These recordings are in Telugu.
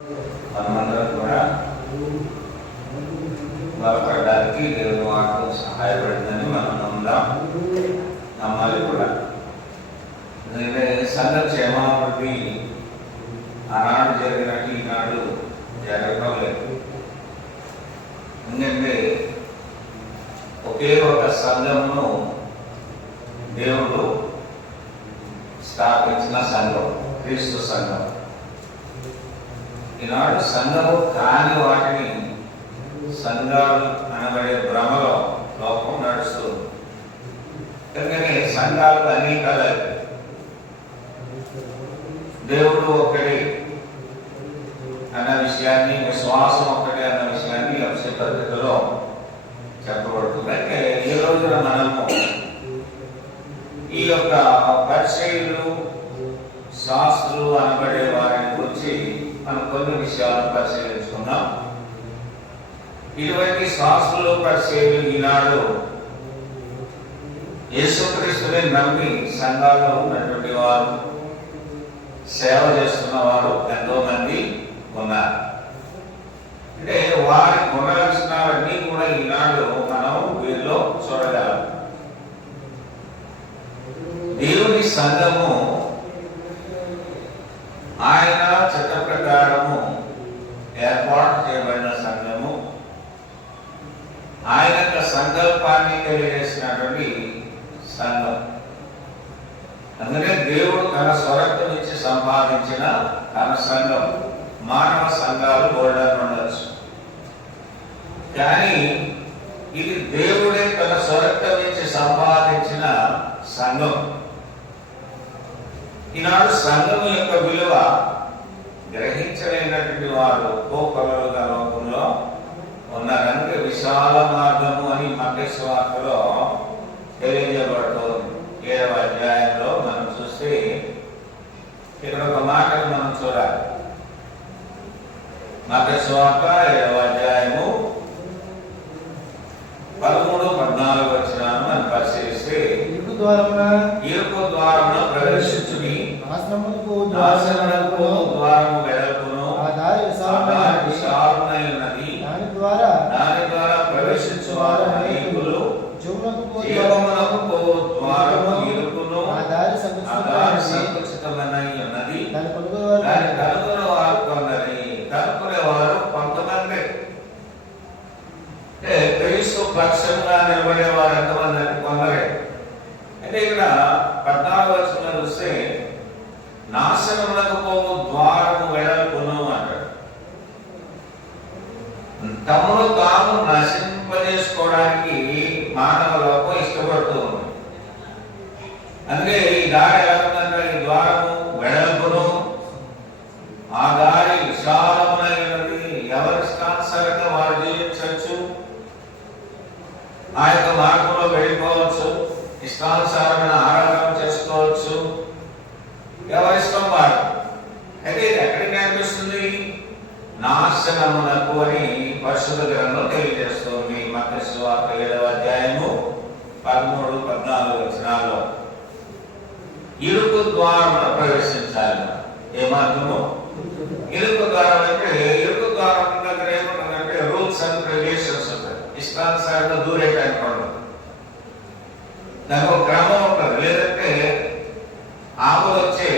మనమందరం కూడా బలపడడానికి దేవుని వాక్యం సహాయపడిందని మనం నమ్మాలి కూడా. ఎందుకంటే సంఘ క్షేమాభివృద్ధి ఆనాడు జరిగినట్టు ఈనాడు జరగడం లేదు. ఎందుకంటే ఒకే ఒక సంఘమును దేవుడు స్థాపించిన సంఘం క్రీస్తు సంఘం. ఈనాడు సంఘము కాని వాటిని సంఘాలు అనబడే భ్రమలో లోపం నడుస్తుంది. ఎందుకని సంఘాలు అనేకాలు, దేవుడు ఒక్కడే అన్న విషయాన్ని, విశ్వాసం ఒక్కటే అన్న విషయాన్ని అంశ పద్ధతిలో చెప్పబడుతుంది. అయితే ఈ రోజున మనము ఈ యొక్క పరిచయులు శాస్త్రులు అనబడే వారిని గురించి మనం కొన్ని విషయాలను పరిశీలించుకుందాం. ఇటువంటి శాస్త్రులు పరిచయులు ఈనాడు యేసుక్రీస్తుని నమ్మి సంఘాల్లో ఉన్నటువంటి వారు, సేవ చేస్తున్న వారు ఎంతో మంది ఉన్నారు. అంటే వారి గుణ లక్షణాలన్నీ కూడా ఈనాడు మనం వీరిలో చూడగలం. దేవుని సంఘము ఆయన చట్ట ప్రకారము ఏర్పాటు చేయబడిన సంఘము, ఆయన యొక్క సంకల్పాన్ని తెలియజేసినటువంటి సంఘం. అందుకే దేవుడు తన స్వరక్త నుంచి సంపాదించిన తన సంఘం. మానవ సంఘాలు బోల్డర్ ఉండొచ్చు, కానీ ఇది దేవుడే తన స్వరక్త నుంచి సంపాదించిన సంఘం. ఈనాడు సంఘం యొక్క విలువ గ్రహించలేనటువంటి వారు కోకొలలుగా లోకంలో ఉన్నారంటే విశాల మార్గము అని మత్తయి సువార్తలో తెలియజేయబడుతుంది. 7వ అధ్యాయంలో మనం చూస్తే ఇక్కడ ఒక మాటను మనం చూడాలి. మత్తయి సువార్త 7వ అధ్యాయము 13-14 వచనాలను మనం పరిశీలిస్తే, ఇరుకు ద్వారమున ప్రవేశించుని నాశనమునకు ద్వారము వెడల్పును, ఆ దారి విశాలమై ఉన్నది, దాని ద్వారా ప్రవేశించువారు అనేకులు, జీవమునకు పోవు ద్వారము ఇరుకును, ఆ దారి సంకుచితమై ఉన్నది, దాని కనుగొన వారు కొందరి, కనుక్కునేవారు కొంతమంది. అంటే క్రీస్తు పక్షంగా నిలబడే వారు ఎంతమంది అంటే కొందరే. అంటే ఇక్కడ 14వ వచనం చూస్తే నాశనమునకు పోవు ద్వారము వెడల్పును అంటాడు. తమను తాము నశింపజేసుకోవడానికి మానవ లోకం ఇష్టపడుతూ ఉంది. అందుకే ఈ దారి ఎలా ఉందంటే, ఈ ద్వారము వెడల్పును, ఆ దారి విశాలమైనది, ఎవరి ఇష్టానుసారంగా వారు జీవించవచ్చు, ఆ యొక్క మార్గంలో వెళ్ళిపోవచ్చు, ఇష్టానుసారమైన ఆరాధన చేసుకోవచ్చు, ఎవరిష్టం వారు. అయితే ఇది ఎక్కడికి కనిపిస్తుంది? నాశనమునకు అని పరిశుద్ధ గ్రంథంలో తెలియజేస్తుంది. మత్తయి సువార్త 7వ అధ్యాయము 13-14 వచనాల్లో ఇరుకు ద్వారమున ప్రవేశించాలి. ఏ మార్గము? ఇరుకు ద్వారం అంటే, ఇరుకు ద్వారం దగ్గర ఏముంటుందంటే రూల్స్ అండ్ రెగ్యులేషన్స్ ఉంటాయి. ఇష్టానుసారంగా దూరేటానికి ఉండదు, దానికి ఒక క్రమం ఉంటుంది. లేదంటే ఆపద వచ్చే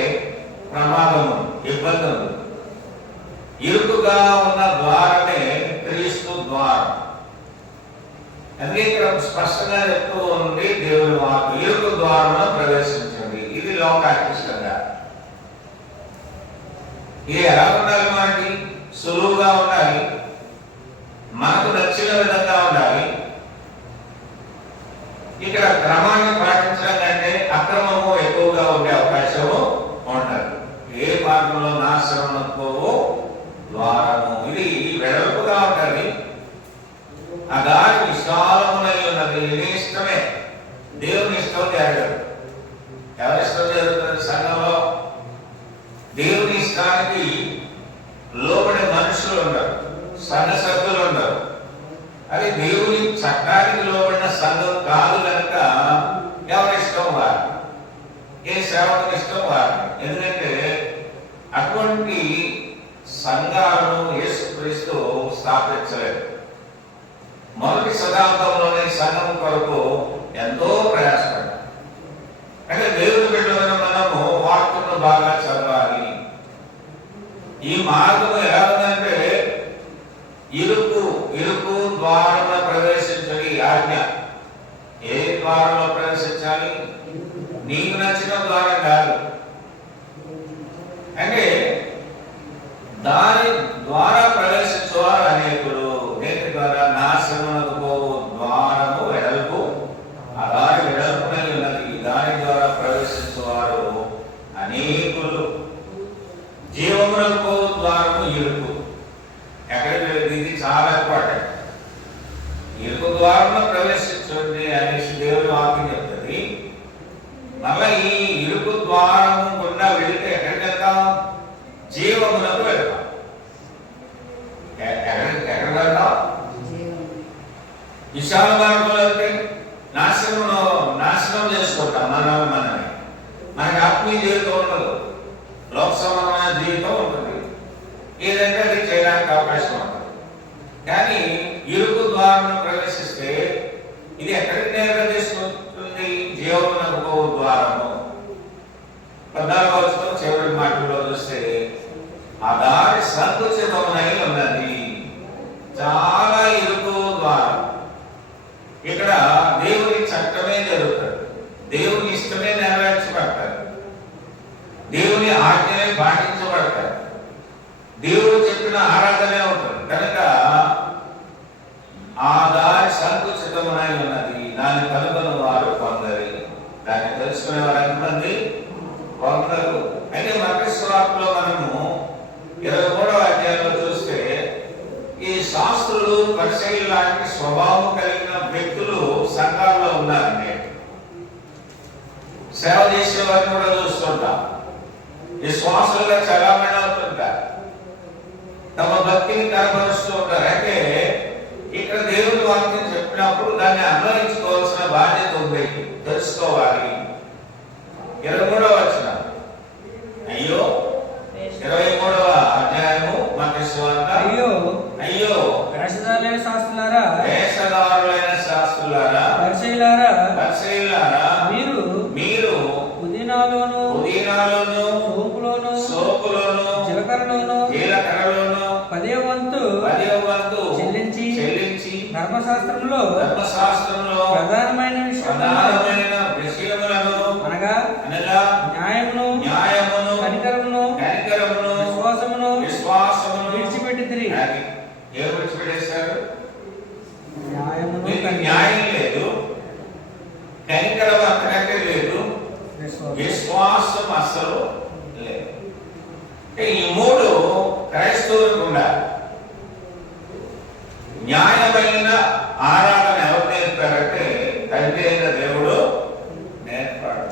ప్రమాదం, ఇబ్బంది ఉంది. ఇరుకుగా ఉన్న ద్వారమే క్రీస్తు ద్వారం. అందుకే ఇక్కడ స్పష్టంగా చెప్తూ ఉంది దేవుని వాక్కు, ఇరుకు ద్వారమున ప్రవేశించండి. ఇది లోకానికి ఇష్టంగా. ఇది ఎలా ఉండాలి? మనకి సులువుగా ఉండాలి, మనకు నచ్చిన విధంగా ఉండాలి. ఇక్కడ క్రమాన్ని పాటించడం కంటే అక్రమము ఎక్కువగా ఉండే అవకాశము ఉండదు. ఏ మార్గంలో నాశనమునకు పోవు ద్వారము, ఇది వెడల్పుగా ఉండాలి, ఆ దారి విశాలమునై ఉన్నది. ఇది ఇష్టమే, దేవుని ఇష్టం జరగదు. ఎవరి ఇష్టం జరుగుతుంది? సంఘంలో దేవుని ఇష్టానికి లోబడే మనుషులు ఉండరు, సంఘ సభ్యులు ఉండరు. అది దేవుని చట్టానికి లోబడిన సంఘం కాదు కనుక ఎవరి ఇష్టం వారు, ఏ సేవకుని ఇష్టం వారు. ఎందుకంటే అటువంటి సంఘాలు సంఘాలను యేసుక్రీస్తు స్థాపించలేదు. మొదటి శతాబ్దంలోనే సంఘం కొరకు ఎంతో ప్రయాసపడ్డారు. అంటే దేవుని బిడ్డలైన మనము వాక్యను బాగా చదవాలి. ఈ మార్గం ఎలా ఉందంటే ఇరుకు ద్వారంలో ప్రవేశించాలి. ఆజ్ఞ ఏ ద్వారంలో ప్రవేశించాలి? నీకు నచ్చిన ద్వారం కాదు. అంటే దాని ద్వారా ప్రవేశించేవారు అనేకులు. నేటి ద్వారా నాశనమునకు పోవు ద్వారము వెడల్పు, ఆ దారి వెడల్పునై ఉన్నది. దాని ద్వారా ప్రవేశించేవారు అనేకులు. జీవమునకు పోవు ద్వారము ఇరుకు. ఎక్కడికి? ఇది చాలా ఇంపార్టెంట్. ఇరుకు ద్వారంలో ప్రవేశించండి అనేసి దేవుని వాక్యం చెప్తుంది. మళ్ళీ ఈ ఇరుకు ద్వారం గుండా వెళితే ఎక్కడికి వెళ్తాం? జీవమునకు వెళ్తాం. ఎక్కడ వెళ్తాం? విశాల మార్గంలో వెళ్తే నాశనం చేసుకుంటాం మనమే. మనకి ఆత్మీయ జీవితం ఉండదు, లోక సంబంధమైన జీవితం ఉంటుంది. ఏదంటే అది చేయడానికి అవకాశం ఉంటుంది. కానీ ఇరుకు ద్వారం ప్రవేశిస్తే ఇది ఎక్కడికి నేరుగా తీసుకుంటుంది? జీవమునకు పోవు ద్వారము. 14వ వచనం చివరి మాటల్లో చూస్తే ఆ దారి సంకుచితమై ఉన్నది. చాలా ఇరుకు ద్వారం. ఇక్కడ దేవుని చట్టమే జరుగుతుంది, దేవుని ఇష్టమే నెరవేర్చబడతారు, దేవుని ఆజ్ఞలే పాటించబడతారు, దేవుడు చెప్పిన ఆరాధనే ఉంటుంది. కనుక ఆ దారి సంకుచితమై ఉన్నది. దాన్ని కనుగొని వారు కొందరు, దాన్ని తెలుసుకునే వారు ఎంతమంది? కొందరు. అయితే మత్తయి సువార్తలో మనము 23వ అధ్యాయంలో చూస్తే ఈ శాస్త్రులు, పరిసయ్యులు లాంటి స్వభావం కలిగిన వ్యక్తులు సంఘాల్లో ఉన్నారండి. సేవ చేసే వారిని కూడా చూస్తుంటాం. విశ్వాసులుగా చలామణి అవుతుంటారు, తమ భక్తిని కనబరుస్తూ ఉంటారు. అంటే ఇక్కడ దేవుని వాక్యం చెప్పినప్పుడు దాన్ని అన్వయించుకోవాల్సిన బాధ్యత ఉంది, తెలుసుకోవాలి. 23వ వచనం. అయ్యో 23వ అధ్యాయము మత్తయి సువార్త. అయ్యో వేషధారులైన శాస్త్రులారా, పరిసయ్యులారా, మీరు పుదీనాలోను సోపులోను జీలకర్రలోను 10వ వంతు చెల్లించి ధర్మశాస్త్రంలో ప్రధానమైన విషయములను అనగా న్యాయమును కనికరమును విశ్వాసమును విడిచిపెట్టితిరి. ఎవరు విడిచిపెట్టేశారు? న్యాయం లేదు, కనికరం అంతకంటే లేదు, విశ్వాసం అసలు లేదు. ఈ మూడు క్రైస్తవులకు ఉండాలి. న్యాయమైన ఆరాధన ఎవరు నేర్పారంటే తండ్రి అయిన దేవుడు నేర్పాడు.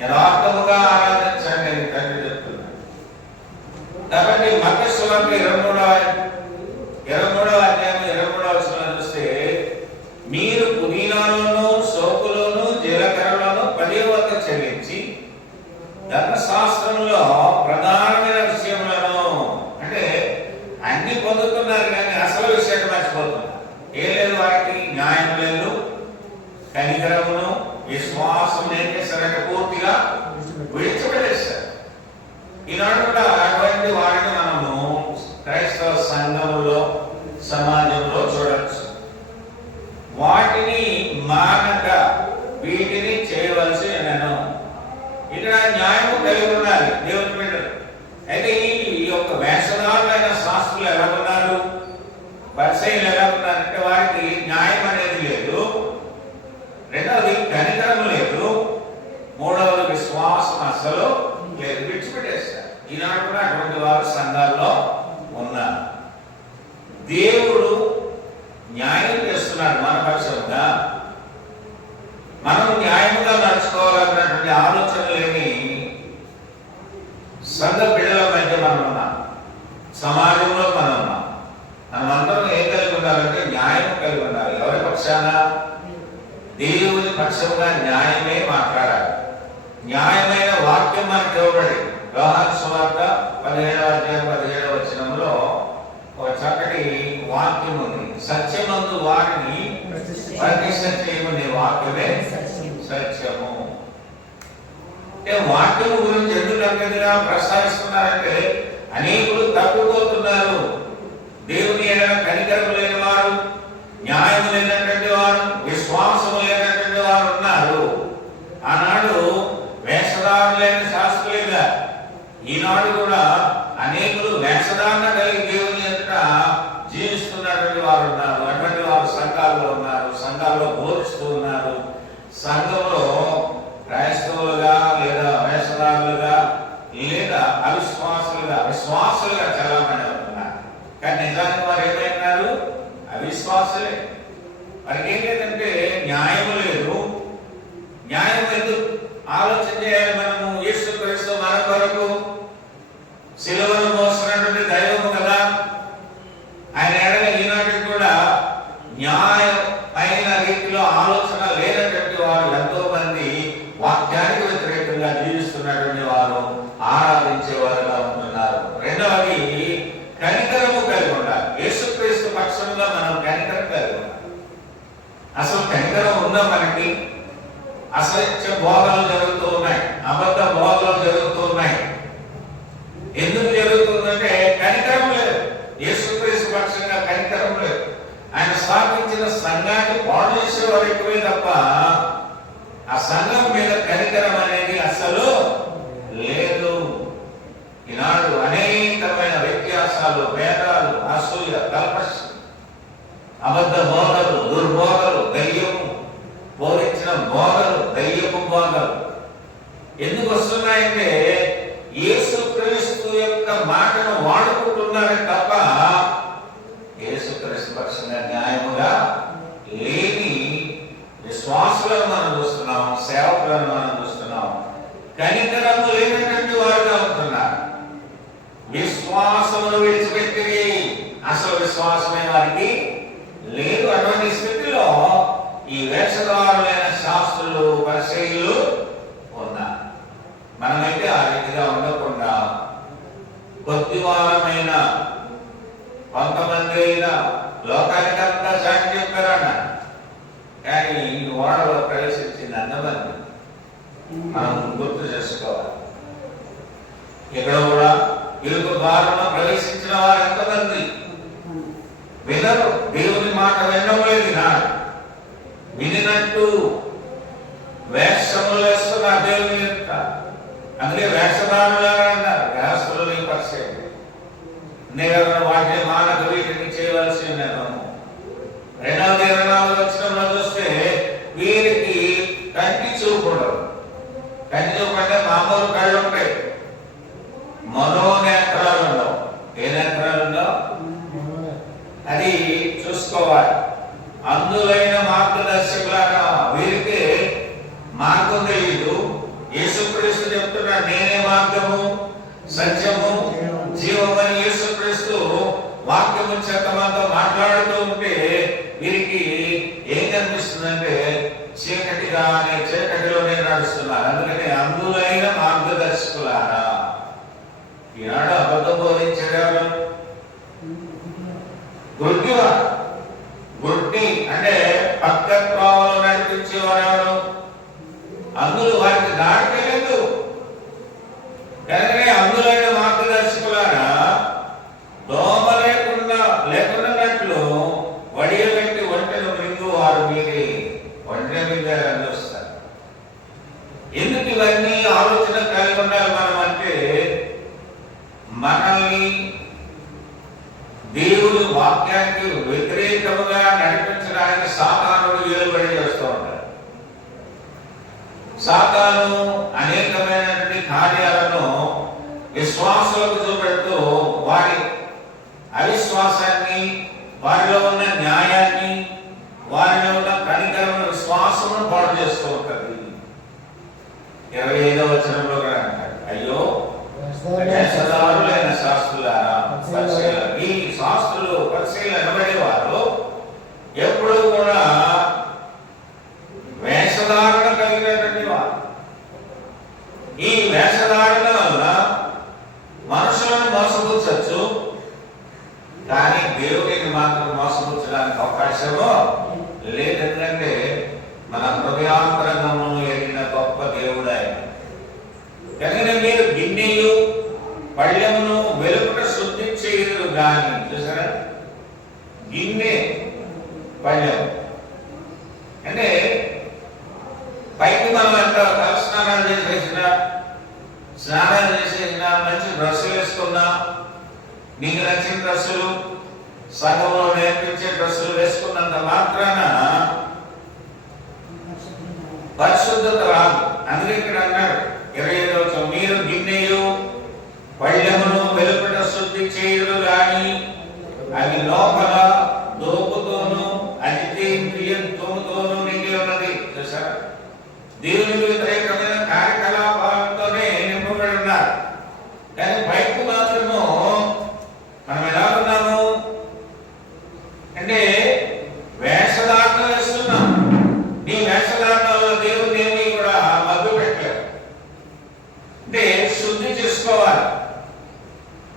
యథార్థముగా ఆరాధించండి అని తండ్రి చెప్తున్నాడు. కాబట్టి మత్తయి సువార్త 23వ అధ్యాయం 23వ వచనం చూస్తే మీరు పుదీనాలోను సోపులోను జీలకర్రలోను 10వ వంతు చెల్లించి ధర్మశాస్త్రంలో ప్రధానమైన విషయములను, అంటే అన్ని పొందుతున్నారు కానీ అసలు విషయాన్ని మర్చిపోతున్నారు. ఏం లేదు వారికి? న్యాయం లేదు, కనికరమును విశ్వాసం ఏం చేస్తారంటే పూర్తిగా విడిచిపెట్టేస్తారు. ఈనాడు కూడా అటువంటి వారిని మనము క్రైస్తవ సంఘములో, సమాజంలో చూడవచ్చు. వాటిని మానక వీటిని చేయవలసి నేను ఇక్కడ న్యాయము కలిగి ఉండాలి దేవుని బిడ్డలు. అయితే ఈ యొక్క వేషధారులైన శాస్త్రులు ఎలా ఉన్నారు, పరిసయ్యులు ఎలా ఉన్నారంటే వారికి న్యాయం అనేది లేదు, రెండవది కనికరం లేదు, మూడవది విశ్వాసం అసలు లేదు, విడిచిపెట్టేస్తారు. ఈనాడు కూడా అటువంటి వారు సంఘాల్లో ఉన్నారు. దేవుడు న్యాయం చేస్తున్నాడు మన పక్షంగా. మనం న్యాయంగా నడుచుకోవాలన్నటువంటి ఆలోచన లేని సంఘ బిడ్డల మధ్య మనం ఉన్నాం, సమాజంలో మనం ఉన్నాం. మనమందరం ఏం కలిగి ఉండాలంటే న్యాయం కలిగి ఉండాలి. ఎవరి పక్షాన? దేవుని పక్షంగా న్యాయమే మాట్లాడాలి. న్యాయమైన వాక్యం మనకి ఇవ్వబడి యోహాను సువార్త 17వ అధ్యాయం 17వ వచనంలో ఒక చక్కటి వాక్యం ఉంది. సత్యమందు వారిని ప్రతిష్ఠ చేయమనే వాక్యమే సత్యము. వాక్యం గురించి ఎందుకు అంతగా ప్రస్తావిస్తున్నారంటే అనేకులు తప్పిపోతున్నారు. దేవుని ఏదైనా కనికరం లేని వారు, న్యాయం లేనటువంటి వారు, విశ్వాసం లేనటువంటి వారు ఉన్నారు. ఆనాడు వేషధారులైన శాస్త్రులుగా, ఈనాడు కూడా అనేకులు వేషధారణ కలిగి దేవుని ఎదుట జీవిస్తున్నటువంటి వారు ఉన్నారు. అటువంటి వారు సంఘాల్లో ఉన్నారు, సంఘాల్లో బోధిస్తూ ఉన్నారు. సంఘంలో క్రైస్తవులుగా లేదా వేషధారులుగా లేదా విశ్వాసులుగా చాలా మంది అవుతున్నారు. కానీ నిజానికి వారు ఏమైనారు? అవిశ్వాసులే. వారికి ఏం లేదంటే న్యాయం లేదు. న్యాయం ఎందుకు ఆలోచన చేయాలి? మనము యేసుక్రీస్తు మన కొరకు సిలువను మోస్తున్నటువంటి దైవము కదా. ఆయన ఎడల ఈనాటికి కూడా న్యాయమైన రీతిలో ఆలోచన లేనటువంటి వారు ఎంతో మంది వాక్యానికి వ్యతిరేకంగా జీవిస్తున్నటువంటి వారు, ఆరాధించే వారుగా ఉంటున్నారు. రెండవది కనికరము కలిగి ఉండాలి. యేసుక్రీస్తు పక్షంగా మనం కనికరం కలిగి ఉండాలి. అసలు కనికరం ఉందా మనకి? అసత్య బోధలు జరుగుతూ ఉన్నాయి, అబద్ధ బోధలు జరుగుతూ ఉన్నాయి. ఎందుకు జరుగుతుందంటే కనికరం లేదు. యేసుక్రీస్తు పక్షంగా కనికరం లేదు. ఆయన స్థాపించిన సంఘాన్ని పాడు చేసేవారు ఎక్కువే తప్ప ఆ సంఘం మీద కనికరం అనేది అసలు లేదు. ఈనాడు అనేకమైన వ్యత్యాసాలు, భేదాలు, అసూయ, కల్పష, అబద్ధ బోధలు, దుర్బోధలు, దయ్యము బోధించిన బోధలు, దయ్యపు బోధలు ఎందుకు వస్తున్నాయంటే యేసుక్రీస్తు యొక్క మాటను వాడుకుంటున్నారే తప్ప యేసుక్రీస్తు పక్షంగా న్యాయముగా లేని విశ్వాసులను మనం చూస్తున్నాం, సేవకులను మనం చూస్తున్నాం. కనికరము లేనటువంటి వారుగా ఉంటున్నారు. విశ్వాసమును విడిచిపెట్టి అసలు విశ్వాసమే వారికి లేదు. అటువంటి స్థితిలో ఈ వేషధారులైన శాస్త్రులు, పరిచయులు ఉన్నారు. మనమైతే ఆ రీతిగా ఉండకుండా కొద్దివారమైన కొంతమంది అయినా లోకానికి అంతా సాటి చెప్పారన్న, కానీ ఈ ఓడలో ప్రవేశించింది అంతమంది మనం గుర్తు చేసుకోవాలి. ఇక్కడ కూడా ఇరుకు ద్వారంలో ప్రవేశించిన వారు ఎంతమంది వినరు, దేవుని మాట వినడం లేదు. నాడు వినినట్టు వేషములు వేస్తున్నారు దేవుని యొక్క. అందుకే వేషధారులు అన్నారు. వేషములు పరిచయం వాటిని మానక వీటిని చేయవలసి ఉన్నాను. 2:24 వచనంలో చూస్తే వీరికి కంటి చూపు ఉండదు. కంటి చూపు అంటే మామూలు కళ్ళు ఉంటాయి, మనోనేత్రాలు ఉండవు. ఏ నేత్రాలు ఉండవు? అది చూసుకోవాలి. అందులైన మార్గదర్శకులాగా వీరికి మార్గం తెలియదు. యేసుక్రీస్తు చెప్తున్నాడు, నేనే మార్గము, సత్యము, జీవమని యేసుక్రీస్తు వాక్యము చేత మనతో మాట్లాడుతూ ఉంటే వీరికి ఏం కనిపిస్తుందంటే చీకటిలోనే నడుస్తున్నారు. అందుకని అందులైన మార్గదర్శకులారా. ఈనాడు అబద్ధం బోధించేవారు గుడ్డి అంటే పక్క త్రోవలో నడిపించేవారు. అందులో వారికి దారి తెలియదు. కనుకనే అందులైన మార్గదర్శకులారా దోమ లేకున్నట్లు వడియబెట్టి ఒంటెను మింగు వారు మీరే ఒంటె మింగారని చూస్తారు. ఎందుకు ఇవన్నీ ఆలోచన కలిగి ఉండాలి మనం అంటే మనల్ని దేవుని వాక్యానికి వ్యతిరేకముగా నడిపించడానికి సాతానుడు ఏలుబడి చేస్తూ ఉంటాడు. సాతాను అనేకమైనటువంటి కార్యాలను విశ్వాసులకు చూపెడుతూ వారి అవిశ్వాసాన్ని, వారిలో ఉన్న న్యాయాన్ని, వారిలో ఉన్న కనికరమైన విశ్వాసమును పాడు చేస్తూ ఉంటుంది. 25వ వచనంలో కూడా అంటాడు, అయ్యో వేషధారులైన శాస్త్రులారా, పరిచయులారా. ఈ శాస్త్రులు, పరిచయులు అనబడేవారు ఎప్పుడూ కూడా వేషధారణ కలిగినటువంటి వారు. ఈ వేషధారణ వల్ల పక్షము లేదు. ఎందుకంటే మన హృదయాంతరంగమును ఎరిగిన గొప్ప దేవుడు ఆయన. కనుక మీరు గిన్నెయు పళ్ళెమును వెలుపట శుద్ధి చేయరు గాని. చూసారా, గిన్నె పళ్ళెం అంటే పైకి మనం ఎంత స్నానాలు చేసేసిన మంచి డ్రెస్సులు వేసుకున్నా, నీకు నచ్చిన డ్రెస్సులు, సంఘంలో నేర్పించే డ్రెస్సులు వేసుకున్నంత మాత్రాన పరిశుద్ధత రాదు. అందుకే ఇక్కడ అన్నాడు 25వ వచనం, మీరు గిన్నెయు పళ్ళెమును వెలుపట శుద్ధి చేయరు గాని అవి లోపల దోపుతోనూ అజితేంద్రియంతోనూ నిండి ఉన్నది. చూసారా, దేవునికి వ్యతిరేకమైన కార్యకలాపాలతోనే నింపబడి ఉన్నారు. కానీ బయటకు మాత్రము మనం ఎలా ఉన్నాము అంటే వేషధారణ వేస్తున్నాం. నీ వేషధారణలో దేవుని ఏమి కూడా మగ్గు పెట్టారు. అంటే శుద్ధి చేసుకోవాలి.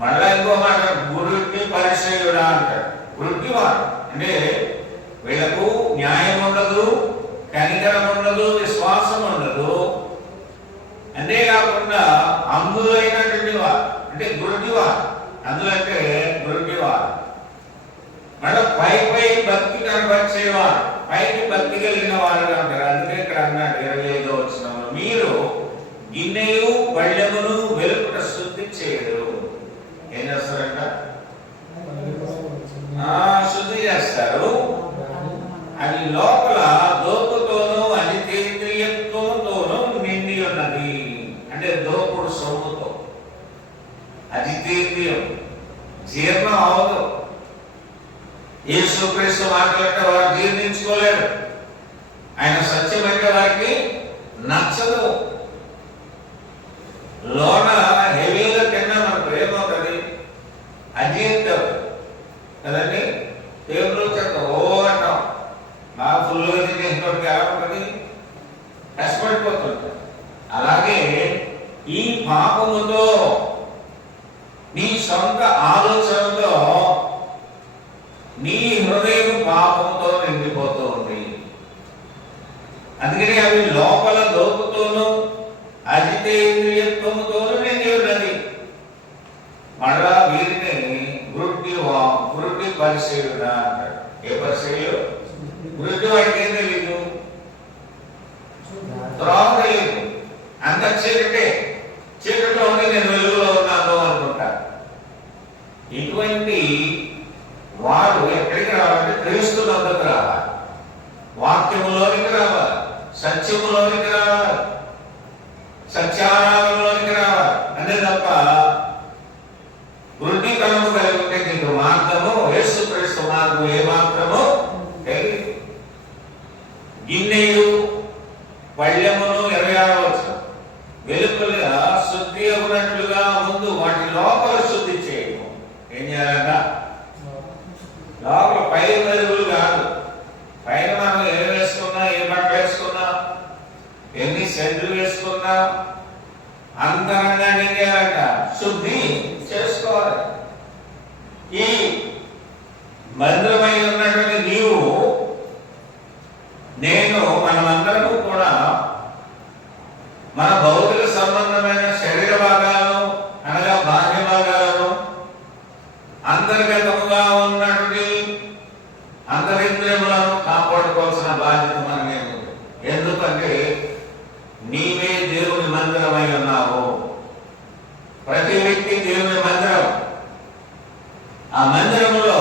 మళ్ళా ఇంకో మాట, గురుడిని పరిచయుడా అంటాడు. గురుడివాడు అంటే వీళ్ళకు న్యాయం ఉండదు, కనికరం ఉండదు, విశ్వాసం ఉండదు. అంతేకాకుండా అందులైనటువంటి వారు అంటే గురుడివారు. అందులంటే గురుడివారు మళ్ళీ పై భక్తి కనపరిచేవారు, పైకి భక్తి కలిగిన వారుగా ఉంటారు. అందుకే ఇక్కడ అన్నాడు 25వ వచనంలో, మీరు గిన్నెయు పళ్ళెమును వెలుపట శుద్ధి చేయరు. ఏం చేస్తారంట? శుద్ధి చేస్తారు. అది లోపల దోపుతోనూ అజితేంద్రియత్వంతోనూ నిండి ఉన్నది. అంటే దోపుడు సొమ్ముతో. అజితేంద్రియం జీర్ణం అవదు. యేసుక్రీస్తు మాట్లాడితే వారు జీర్ణించుకోలేరు. ఆయన సత్యం అంటే వారికి నచ్చదు. లోన హెవీగా తిన్నా మనకు ఏమవుతుంది? అజీర్ణం కదండి. టేబుల్ చెత్త ఓ అంటాం, బాగా ఫుల్గా తినేటువంటి ఎలా ఉంటుంది? కష్టపడిపోతుంది. అలాగే ఈ పాపముతో, నీ సొంత ఆలోచనతో నీ హృదయం పాపముతో నిండిపోతూ ఉంది. అందుకని అవి లోపల దోపుతోనూ అజితేంద్రియత్వముతోనూ నిండి ఉన్నది. మళ్ళా వీరిని గురుడి పరిశీలన అంటాడు. ఏ పరిశీలు? గురుడి వాడికి ఏం తెలీదు, త్రోవ తెలియదు. అంత చీకటిలో ఉండి నేను వెలుగులో ఉన్నాను అనుకుంటా. ఇటువంటి వాడు ఎక్కడికి రావాలంటే క్రీస్తు వద్దకు రావాలి, వాక్యములోనికి రావాలి, సత్యములోనికి రావాలి, సత్యారాధనలోనికి రావాలి. అంతే తప్ప వృద్ధి కనుము కలిగి ఉంటే నీకు మార్గము, యేసుక్రీస్తు మార్గం ఏ మాత్రము తెలియదు. గిన్నెయు పళ్ళెమును 26వ వచనం, వెలుపల శుద్ధి అవ్వనట్లుగా ముందు వాటి లోపల శుద్ధి చేయము. ఏం చేయాలంట? లోపల పై మెరుగులు కాదు. పైన మనం ఏం వేసుకున్నా, ఏ బట్టలు వేసుకున్నా, ఎన్ని సెంట్లు వేసుకున్నా అంతరంగా ఏం చేయాలంట? శుద్ధి చేసుకోవాలి. ఈ మందిరమై ఉన్నటువంటి నీవు నేను మనమందరము కూడా మన భౌతిక సంబంధమైన శరీర భాగాలను అనగా బాహ్య భాగాలను అంతర్గతముగా ఉన్నటువంటి అంతరింద్రియములను కాపాడుకోవాల్సిన బాధ్యత మనమే ఉంది. ఎందుకంటే నీవే దేవుని మందిరమై ఉన్నావు. ప్రతి వ్యక్తి దేవుని మందిరం. ఆ మందిరములో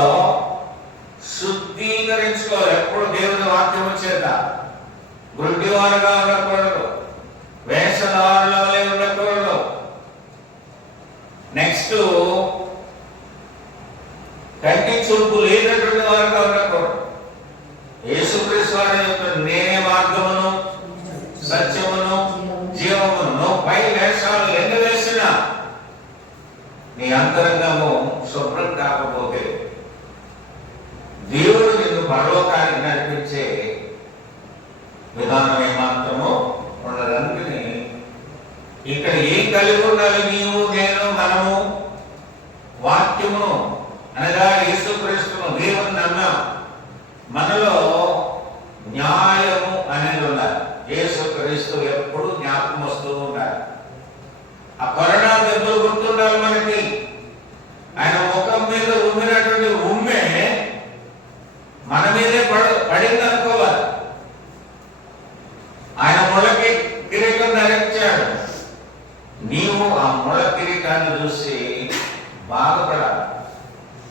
శుద్ధీకరించుకోవాలి. ఎప్పుడు దేవుని వాక్యము చేత గుడ్డివారుగా ఉండకూడదు, వేషధారుల వలె ఉండకూడదు. నెక్స్ట్ కంటి చూపు లేనటువంటి వారుగా ఉండకూడదు. యేసుక్రీస్తు వారు చెప్తారు, నేనే మార్గమును సత్యమును జీవమును. పై వేషాలు ఎన్ని వేసినా నీ అంతరంగము శుభ్రం కాకపోతే దేవుడు నిన్ను పరలోకానికి నడిపించే విధానం ఏమాత్రము ఉండదు. అందుకని ఇక్కడ ఏం కలిగి ఉండాలి? నీవు, నేను, మనము వాక్యమును అనగా యేసుక్రీస్తును దేవుని నమ్మాం. మనలో న్యాయము అనేది ఉండాలి. యేసుక్రీస్తు ఎప్పుడు జ్ఞాపకం వస్తూ ఉండాలి. ఆ కరోనా దెబ్బలు గుర్తుండాలి మనకి. ఆయన ముఖం మీద ఉమ్మినటువంటి ఉమ్మే మన మీదే పడింది అనుకోవాలి. ఆయన ముళ్ళకి కిరీటం ధరించాడు. నీవు ఆ ముళ్ళ కిరీటాన్ని చూసి బాధపడాలి.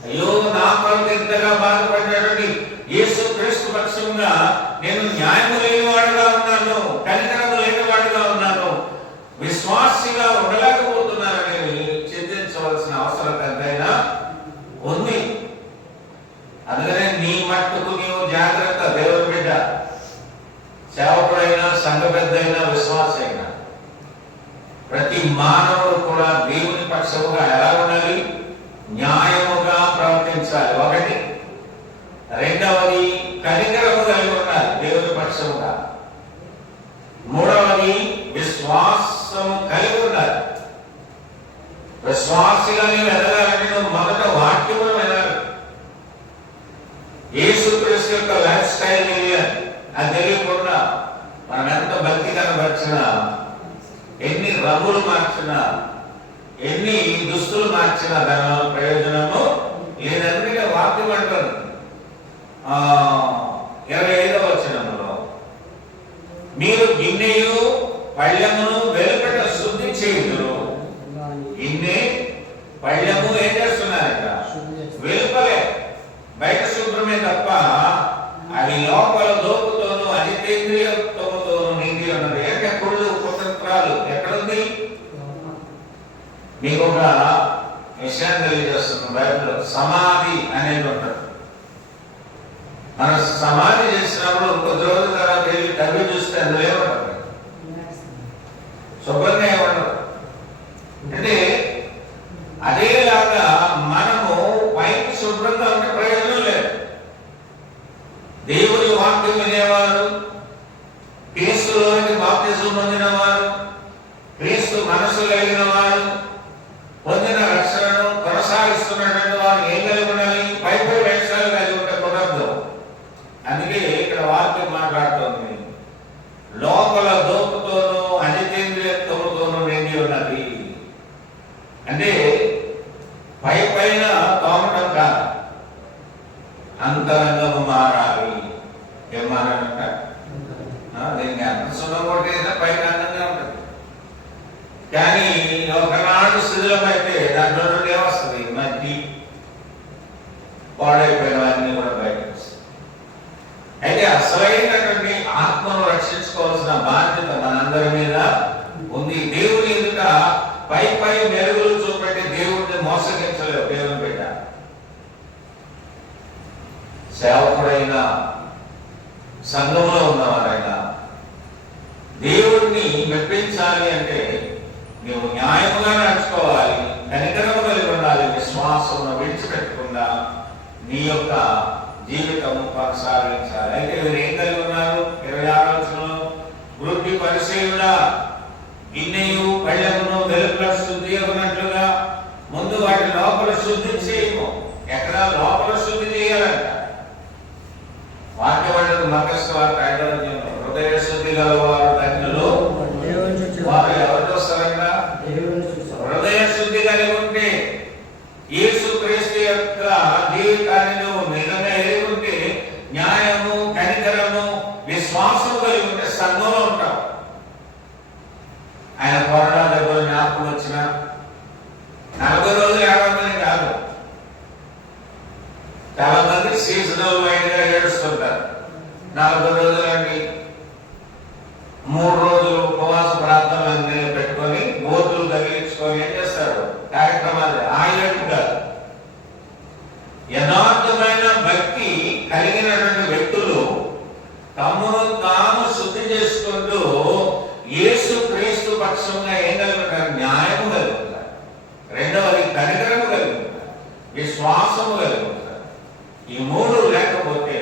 అయ్యో, నా కొరకు ఇంతగా బాధపడినటువంటి యేసుక్రీస్తు పక్షంగా నేను న్యాయము లేనివాడుగా ఉన్నాను, కనికరము లేనివాడుగా ఉన్నాను, విశ్వాసిగా ఉండలేకపోతున్నానని చింతించవలసిన అవసరం ఎంతైనా ఉంది. అందుకనే నీ మట్టుకు నీవు జాగ్రత్త. దేవుని బిడ్డ, సేవకుడైనా, సంఘ పెద్దైనా, విశ్వాసైనా, ప్రతి మానవుడు కూడా దేవుని పక్షముగా ఎలా ఉండాలి? న్యాయముగా ప్రవర్తించాలి. ఒకటి. రెండవది, కనికరము కలిగి ఉండాలి దేవుని పక్షముగా. మూడవది, విశ్వాసము కలిగి ఉండాలి. విశ్వాసిగా నీవు ఎదగాలంటే నువ్వు మొదట వాక్యమును వినాలి. యేసుక్రీస్తు యొక్క లైఫ్ స్టైల్ అది తెలియకుండా మనం ఎంత భక్తి కనబరిచినా, ఎన్ని రంగులు మార్చినా, ఎన్ని దుస్తులు మార్చినా దానివల్ల ప్రయోజనము లేదంటే వాక్యం అంటారు. 25వ వచనములో, మీరు గిన్నెయు పళ్ళెమును వెలుపట శుద్ధి చేయుదురు. గిన్నె పళ్ళెము ఏం చేస్తున్నారట? వెలుపలే, బయట శుభ్రమే తప్ప అవి లోపల దోపుతోనూ అజితేంద్రియతోనూ నిండి ఉన్నది. అంటే కుళ్ళు, కుతంత్రాలు ఎక్కడుంది? మీకు ఒక విషయాన్ని తెలియజేస్తుంది. బైబిల్లో సమాధి అనేది ఉంటుంది. మనం సమాధి చేసినప్పుడు కొద్ది రోజుల తర్వాత వెళ్ళి తవ్వి చూస్తే అందులో ఏమంటారు? శుభ్రంగా ఏమంటారు? అంటే అదేలాగా మనము పైకి శుభ్రంగా ఉంటే ప్రయోజనం లేదు. దేవుని వాక్యం వినేవారు, క్రీస్తులోనికి బాప్తిజం పొందిన వారు, క్రీస్తు మనసు కలిగిన వారు, పొందిన రక్షణను కొనసాగిస్తున్నటువంటి వారు ఏం కలిగి ఉండాలి? పై వేషాలు కలిగి ఉంటే కుదరదు. అందుకే ఇక్కడ వాక్యం మాట్లాడుతోంది, లోపల దోపుతోనూ అజితేంద్రియత్వముతోనూ నిండి ఉన్నది. అంటే పైన తోమటం కాదు, అంతరంగము మారాలి. ఏం మారాలంట? దీనికి అంత సున్నగొట్టే పైన అందంగా ఉంటుంది. కానీ ఒకనాడు శిథిలమైతే దాంట్లో నుండి ఏమొస్తుంది? మట్టి, పాడైపోయినవన్నీ కూడా బయటకు వస్తాయి. అయితే అసలైనటువంటి ఆత్మను రక్షించుకోవాల్సిన బాధ్యత మనందరి మీద ఉంది. దేవుని ఎదుట పై మెరుగులు చూపెట్టి దేవుడిని మోసగించలేవు. దేవుని బిడ్డ, సేవకుడైనా, సంఘంలో ఉన్నవారైనా, దేవుడిని మెప్పించాలి అంటే నీవు న్యాయముగా నడుచుకోవాలి, కనికరము కలిగి ఉండాలి, విశ్వాసమును విడిచిపెట్టకుండా నీ యొక్క జీవితము కొనసాగించాలి. అయితే మీరు ఏం కలిగి ఉన్నారు? 26వ వచనంలో, వృద్ధి పరిశీలుడా, గిన్నెయు పళ్ళెమును వెలుపల శుద్ధి అగునట్లుగా ముందు వాటి లోపల శుద్ధి చేయము. ఎక్కడ లోపల శుద్ధి చేయాలంట? వాక్యపడ్డది మతస్థ వార్త 5వ అధ్యాయంలో, హృదయ శుద్ధి గలవారు ధన్యులు, వారు ఎవరు చూస్తారంట? హృదయ శుద్ధి కలిగి ఉంటే, యేసుక్రీస్తు యొక్క జీవితాన్ని నువ్వు నిజంగా ఎరిగి ఉంటే, న్యాయము, కనికరము, విశ్వాసము కలిగి ఉంటే సంఘంలో ఉంటావు. ఆయన కరోనా దెబ్బలు జ్ఞాపకం వచ్చిన 40 రోజులు ఏడవమని కాదు. చాలా మంది సీజనల్ వైడ్గా ఏడుస్తుంటారు. 40 రోజులు అండి, 3 రోజులు ఉపవాస ప్రార్థనలన్నీ పెట్టుకొని బోర్డులు తగిలించుకొని ఏం చేస్తారు? కార్యక్రమాలు ఆయినట్టుగా. యథార్థమైన భక్తి కలిగినటువంటి వ్యక్తులు తమను తాము శుద్ధి చేసుకుంటూ యేసు క్రీస్తు పక్షంగా ఏం కలుగుతారు? న్యాయము కలుగుతారు. రెండవది కనికరము కలుగుతారు, విశ్వాసము కలుగుతారు. ఈ 3 లేకపోతే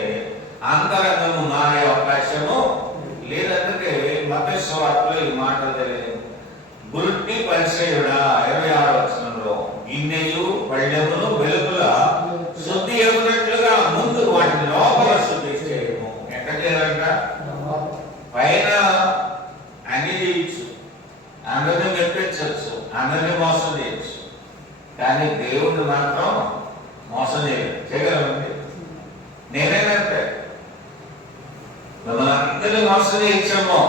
అంతరంగము మారే అవకాశము లేదంటే మత్తయి సువార్తలో ఈ మాటలు తెలియదు. గురుట్టి పరిచయుడా 26వ వచనంలో, గిన్నెయు పళ్ళెమును వెలుపల శుద్ధి అగునట్లుగా ముందు వాటిని లోపల శుద్ధి మోసం చేయగలమండి. నేనేనంటే మిమ్మల్ని అందరినీ మోసం చేయించామో,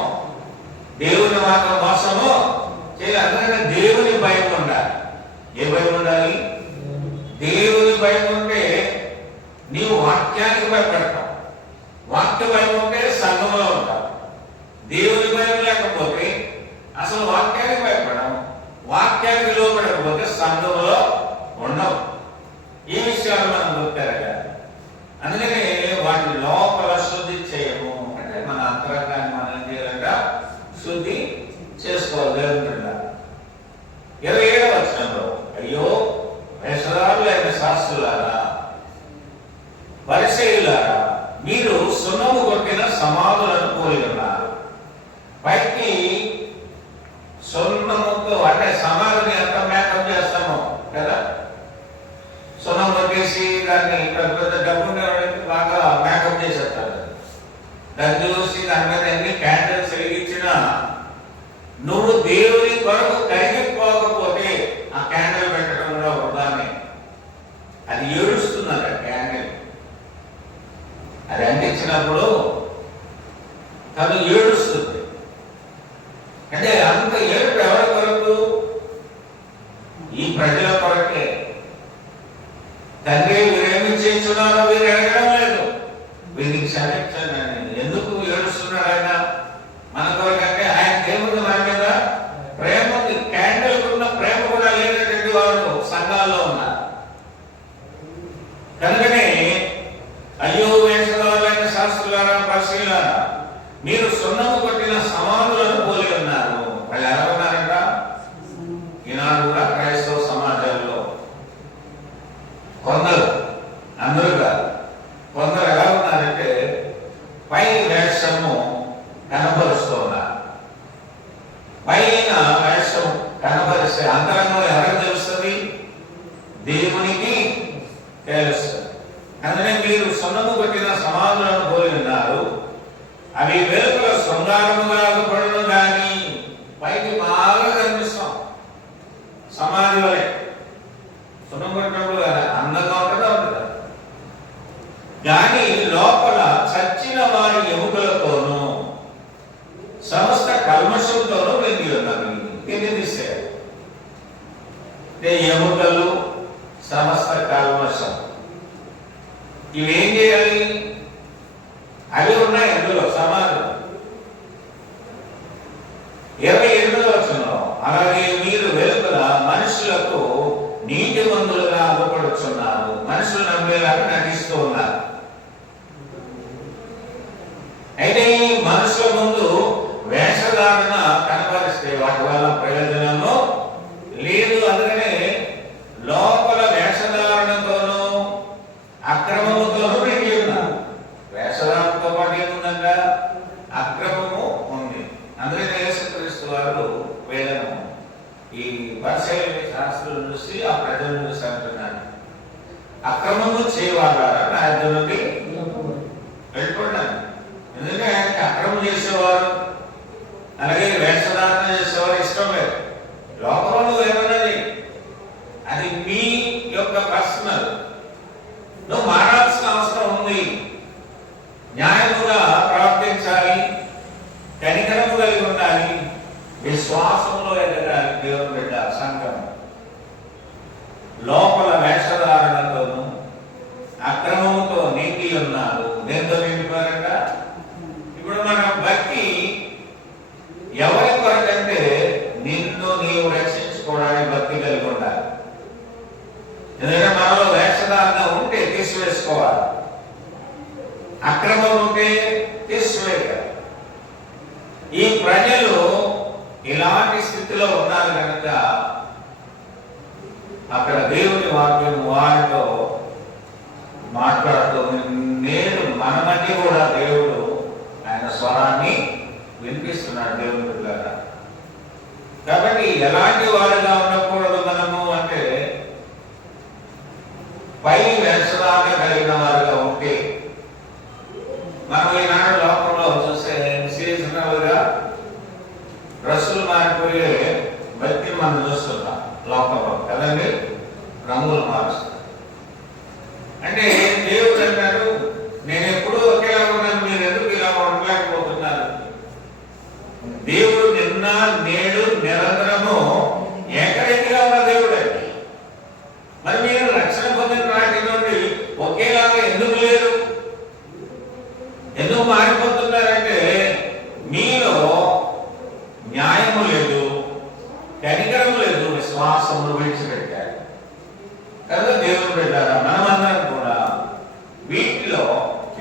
దేవుని మాత్రం మోసము చేయాలి. అందుకనే దేవుని భయం ఉండాలి. ఏ భయం ఉండాలి? దేవుని భయం ఉంటే నీవు వాక్యానికి భయపడతావు. వాక్య భయం ఉంటే సంఘంలో ఉంటావు. దేవుని భయం లేకపోతే అసలు వాక్యానికి భయపడవు. వాక్యానికి లోపడకపోతే సంఘంలో ఉండవు. ఈ విషయాలు మనం గుర్తారుగా. అందుకనే వాటి లోపల శుద్ధి చేయము అంటే మన అంతరంగాన్ని మనం ఏం చేయాలంట? శుద్ధి చేసుకోవాలి. దేవుని 27వ వచనంలో, అయ్యో వేషధారులైన శాస్త్రులారా, పరిసయ్యులారా, మీరు సున్నము కొట్టిన సమాధులను పోలి ఉన్నారు. పైకి సున్నముతో అంటే సమాధిని ఎంత మేకప్ చేస్తామో కదా, సున్నం కొట్టేసి దాన్ని పెద్ద డబ్బు బాగా మేకప్ చేసేస్తారు. దాన్ని చూసి దాని మీద ఎన్ని క్యాండిల్స్ వెలిగించినా నువ్వు దేవుని కొరకు కరిగిపోకపోతే ఆ క్యాండిల్ పెట్టడం కూడా వృధానే. అది ఏడుస్తున్నది. ఆ క్యాండిల్ అది అంటించినప్పుడు తను ఏడుస్తుంది. అంటే అంత ఏడుపు ఎవరి కొరకు? ఈ ప్రజల కొరకే. తండ్రి వీరేమి చేస్తున్నారో వీరు ఎరగడం లేదు, వీరికి క్షమించండి అని. ఎందుకు ఏడుస్తున్నాడు ఆయన? మన కొరకంటే ఆయన దేవుడు మన మీద ప్రేమ ఉంది. క్యాండిల్ ఉన్న ప్రేమ కూడా లేనటువంటి వారు సంఘాల్లో ఉన్నారు. కనుకనే అయ్యో వేషధారులైన శాస్త్రులారా, పరిసయ్యులారా, మీరు సున్నము కొట్టిన సమాధులను పోలి ఉన్నారు. వాళ్ళు ఎలా ఉన్నారంట? ఈనాడు కూడా క్రైస్తవ సమాజంలో కొందరు, అందరూ కాదు, కొందరు ఎలా ఉన్నారంటే పై వేషము కనపరుస్తూ ఉన్నారు. పైన వేషం కనపరిస్తే అంతరంగం ఎవరికి తెలుస్తుంది? దేవునికి తెలుస్తుంది. అందుకనే మీరు సున్నము కొట్టిన సమాధులను పోలి ఉన్నారు. అవి వెలుపల శృంగారముగా పడును కానీ పైకి బాగా కనిపిస్తాం. సమాధి వలె సున్నం కొట్టినప్పుడు అందంగా ఉంటుందా? ఉంటుందా? కానీ లోపల చచ్చిన వారి ఎముకలతోనూ సమస్త కల్మషంతోనూ వెండి ఉన్నారు. తీసే ఎముకలు, సమస్త కల్మషం, ఇవేం చేయాలి? అవి ఉన్నాయి అందులో సమాధులు. 28వ వచనంలో, అలాగే మీరు వెలుపల మనుషులకు నీటి మందులుగా అగుపడుచున్నారు, మనుషులు నమ్మేలాగా నటిస్తూ ఉన్నారు. అయితే ఈ మనుషుల ముందు వేషధారణ కనపరిస్తే వాటి వల్ల ప్రయోజనము లేదు. అందుకనే లోపల వేషధారణతోనూ అక్రమముతోనూ నిండి ఉన్నారు. వేషధారణతో పాటు ఏముందంట? అక్రమము ఉంది. అందుకనే యేసుక్రీస్తు వారు వేదము ఈ పరిసయ్యుల శాస్త్రుల చూసి ఆ ప్రజలను చూసి అంటున్నాడు, అక్రమము చేయవాళ్ళారా నా యొద్ద నుండి వెళ్ళిపోయినాను. ఎందుకంటే ఆయనకి అక్రమం చేసేవారు అలాగే వేషధారణ చేసేవారు ఇష్టం లేదు. లోకంలో ఏమన్నది? అది మీ యొక్క పర్సనల్. నువ్వు మారాల్సిన అవసరం ఉంది. న్యాయముగా ప్రవర్తించాలి, కనికరము కలిగి ఉండాలి, విశ్వాసంలో ఎదగాలి. దేవుని బిడ్డ సంఘం లోపల వేషధారణతోనూ అక్రమముతో నిండి ఉన్నారు. దేంతో నిండిపోయారంట? ఇప్పుడు మన భక్తి ఎవరి కొరకంటే నిన్ను నీవు రక్షించుకోవడానికి భక్తి కలిగి ఉండాలి. ఎందుకంటే మనలో వేషధారణ ఉంటే తీసివేసుకోవాలి, అక్రమం ఉంటే తీసివేయాలి. ఈ ప్రజలు ఇలాంటి స్థితిలో ఉన్నారు కనుక అక్కడ దేవుని వాక్యం వారితో మాట్లాడుతూ, నేను మన మధ్య కూడా దేవుడు ఆయన స్వరాన్ని వినిపిస్తున్నాడు. దేవుని బిడ్డలారా, కాబట్టి ఎలాంటి వారుగా ఉండకూడదు మనము అంటే పై వేషధారణ కలిగిన వారుగా ఉంటే. మనం ఈనాడు లోకంలో చూస్తే సీజనల్గా డ్రెస్సులు మారిపోయే వ్యక్తిని మనం చూస్తున్నాం లోకంలో కదండి. రంగులు మారుస్తాం. అంటే దేవుడు అన్నాడు, నేను ఎప్పుడూ ఒకేలా ఉన్నాను, మీరు ఎందుకు ఇలా ఉండలేకపోతున్నారు? దేవుడు నిన్న నేడు నిరంతరము ఏకరీతిగా ఉన్న దేవుడే. మరి మీరు రక్షణ పొందిన నాటి నుండి ఒకేలాగా ఎందుకు లేరు? ఎందుకు మారిపోతున్నారంటే మీలో న్యాయము లేదు, కనికరము లేదు, విశ్వాసమును విడిచిపెట్టారు కదా. దేవుడు పెట్టారా? మనమందరం కూడా వీటిలో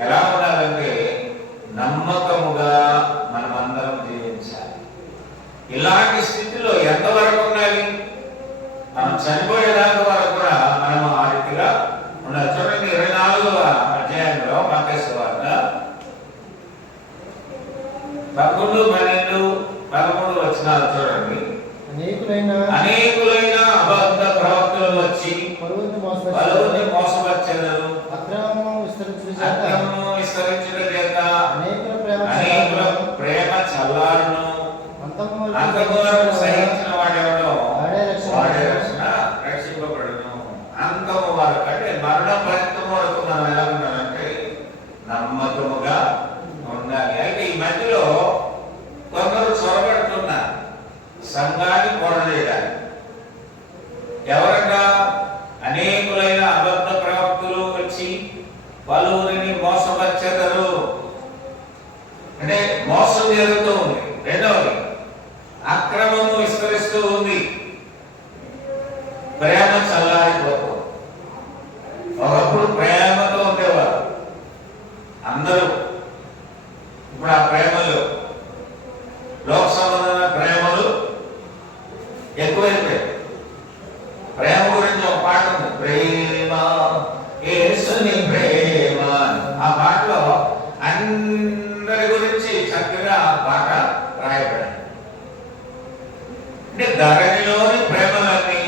ఎలా ఉండాలంటే నమ్మకముగా మనమందరం జీవించాలి. ఇలాంటి స్థితిలో ఎంతవరకు ఉండాలి? మనం చనిపోయేదాకా వరకు కూడా మనం ఆ రీతిగా ఉండాలి. చూడండి 24వ అధ్యాయంలో మత్తయి సువార్త 11, 12, 13 వచనాలు చూడండి. అనేకులైన అబద్ధ ప్రవక్తలు వచ్చి పలువురిని మోసపరిచెదరు. అక్రమము విస్తరించుట చేత అనేకుల ప్రేమ చల్లారును. అంతము వరకు సహించిన వాడెవడో వాడే రక్షింపబడును. అంతము వరకు అంటే మరణ పర్యంతం వరకు మనం ఎలా ఉండాలంటే నమ్మకముగా ఉండాలి. అయితే ఈ మధ్యలో కొందరు చొరబడుతున్నారు సంఘాన్ని కొనలేదని. ఎవరన్నా? అనేకులైన అబద్ధ ప్రవక్తలు వచ్చి పలువురిని మోసపరిచెదరు. అంటే మోసం జరుగుతూ ఉంది. రెండవది అక్రమము విస్తరిస్తూ ఉంది. ప్రేమ చల్లారిపోతుంది. ఒకప్పుడు ప్రేమతో ఉండేవారు అందరూ. ఇప్పుడు ఆ ప్రేమలు, లోక సంబంధమైన ప్రేమలు ఎక్కువైపోయాయి. ప్రేమ గురించి ఒక పాట ఉంది, ప్రేమ యేసుని ప్రేమ. ఆ పాటలో అందరి గురించి చక్కగా ఆ పాట రాయబడింది. అంటే ధరణిలోని ప్రేమలన్నీ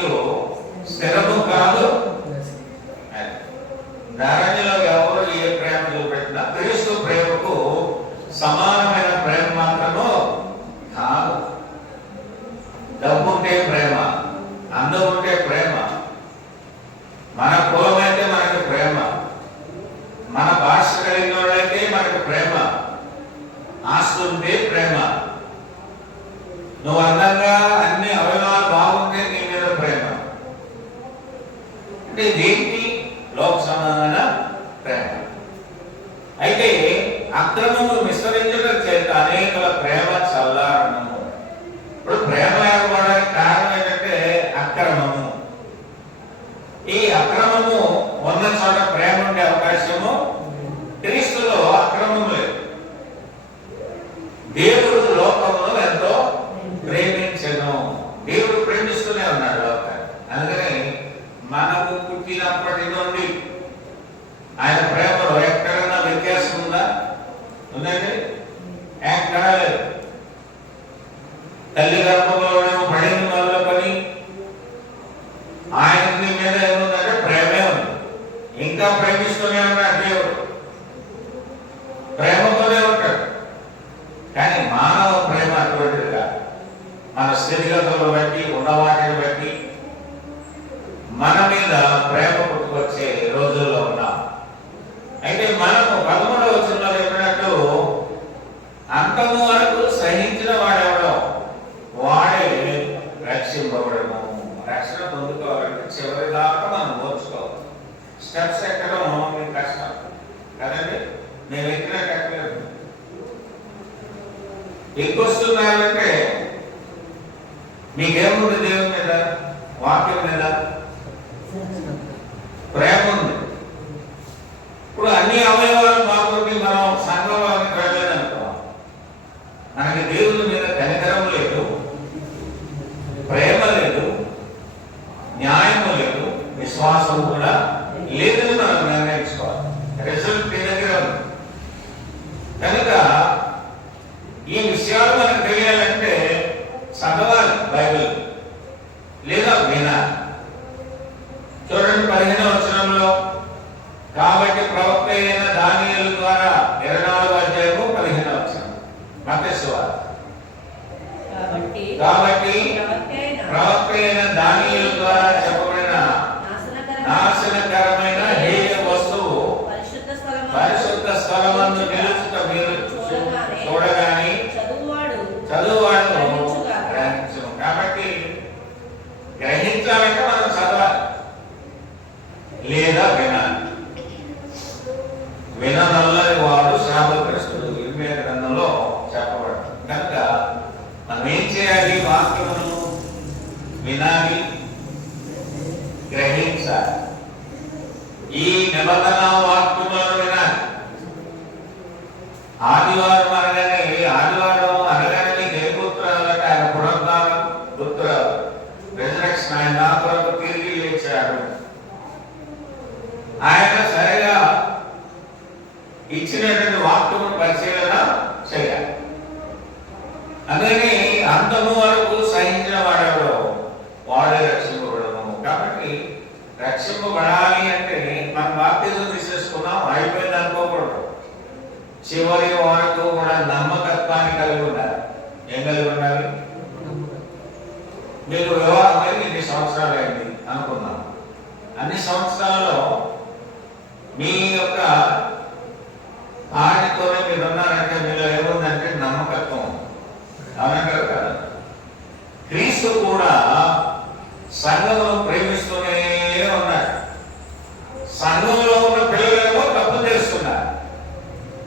స్థిరము కాదు. ధరణిలో ఎవరు ఏ ప్రేమ చూపెట్టినా క్రీస్తు ప్రేమకు సమానమైన ప్రేమ మాత్రము కాదు. డబ్బు ఉంటే ప్రేమ, అందం ఉంటే ప్రేమ, మన కులమైతే మనకి ప్రేమ, మన భాష కలిగిన వాళ్ళైతే మనకి ప్రేమ, ఆస్తి ఉంటే ప్రేమ, నువ్వు అందంగా అన్ని అవయవాలు బాగుంటే నీ మీద ప్రేమ. అంటే దేనికి? లోక సంబంధమైన ప్రేమ. అయితే అక్రమము విస్తరించడం చేత అనేకుల ప్రేమ చల్లారను. ఇప్పుడు ప్రేమ లేకపోవడానికి కారణం ఏంటంటే అక్రమము. ఈ అక్రమము ఉన్న చోట ప్రేమ ఉండే అవకాశము. క్రీస్తులో అక్రమం లేదు. దేవుడు లోకమును ఎంతో ప్రేమించెను. దేవుడు ప్రేమిస్తూనే ఉన్నాడు లోకాన్ని. అందుకని మనకు పుట్టినప్పటి నుండి ఆయన ప్రేమలో ఎక్కడైనా వ్యత్యాసం ఉందా? ఉందండి? ఎక్కడా లేదు. తల్లి గర్భంలో పడింది మొదలుకొని ఆయన మీద ఏముందంటే ప్రేమే ఉంది. ఇంకా ప్రేమిస్తూనే ఉన్నాడు దేవుడు. ప్రేమతోనే ఉంటాడు. కానీ మానవ ప్రేమ అటువంటిది కాదు. మన స్థితిగతులను బట్టి, ఉన్నవాటిని బట్టి మన మీద ప్రేమ పుట్టుకొచ్చే రోజుల్లో ఉన్నాం. అయితే మనము 13వ వచనంలో చెప్పినట్టు అంతము వరకు సహించిన వాడెవడో వాడే రక్షింపబడము. రక్షణ పొందుకోవాలంటే చివరి దాకా మనం ఓర్చుకోవాలి. స్టెప్స్ ఎక్కడం మీకు కష్టం కదండి. నేను ఎక్కినట్టు ఎక్కలేదు. ఎక్కువస్తున్నారంటే మీకేముంది? దేవుని మీద, వాక్యం మీద ప్రేమ ఉంది. ఇప్పుడు అన్ని అవయవాలు బాగుండి మనం సంఘంలోకి వెళ్ళలేదనుకో, మనకి దేవుని మీద కనికరం లేదు, ప్రేమ లేదు, న్యాయము లేదు, విశ్వాసం కూడా లేదని మనం నిర్ణయించుకోవాలి. రిజల్ట్ మీ దగ్గర ఉంది. కనుక ఈ విషయాలు మనకు తెలియాలంటే చదవాలి బైబిల్, లేదా వినాలి. చూడండి 15వ వచనంలో, కాబట్టి ప్రవక్త అయిన దానియేలు ద్వారా 24వ అధ్యాయము 15వ వచనం మత్తయి సువార్త. కాబట్టి ప్రవక్త అయిన దానియేలు ద్వారా చెప్పబడిన నాశనకరమైన హేయ వస్తువు ఈ నిబంధన వాక్యములను వినాలి. ఆదివారం అనగానే నీకు ఏ పుత్రాలంటే ఆయన పునరుద్ధానం పుత్ర రిజరెక్షన్, ఆయన నా కొరకు తిరిగి లేచాడు. ఆయన సరిగా ఇచ్చినటువంటి వాక్యమును పరిశీలన చేయాలి. అందుకని అంతము వరకు సహించిన వాడెవడో వాడే రక్షింపబడము. కాబట్టి రక్షింపబడాలి అంటే మనం బాప్తిజం తీసేసుకున్నాం అయిపోయింది అనుకోకూడదు. చివరి వరకు కూడా నమ్మకత్వాన్ని కలిగి ఉండాలి. ఏం కలిగి ఉండాలి? మీరు వివాహం అయి ఇన్ని సంవత్సరాలు అయింది అనుకున్నాం. అన్ని సంవత్సరాల్లో మీ యొక్క భార్యతోనే మీరు ఉన్నారంటే మీలో ఏముందంటే నమ్మకత్వం. అవునంటారు కదా. క్రీస్తు కూడా సంఘమును ప్రేమిస్తూనే ఉన్నాడు. సంఘంలో ఉన్న పిల్లలేమో తప్పు చేస్తున్నారు,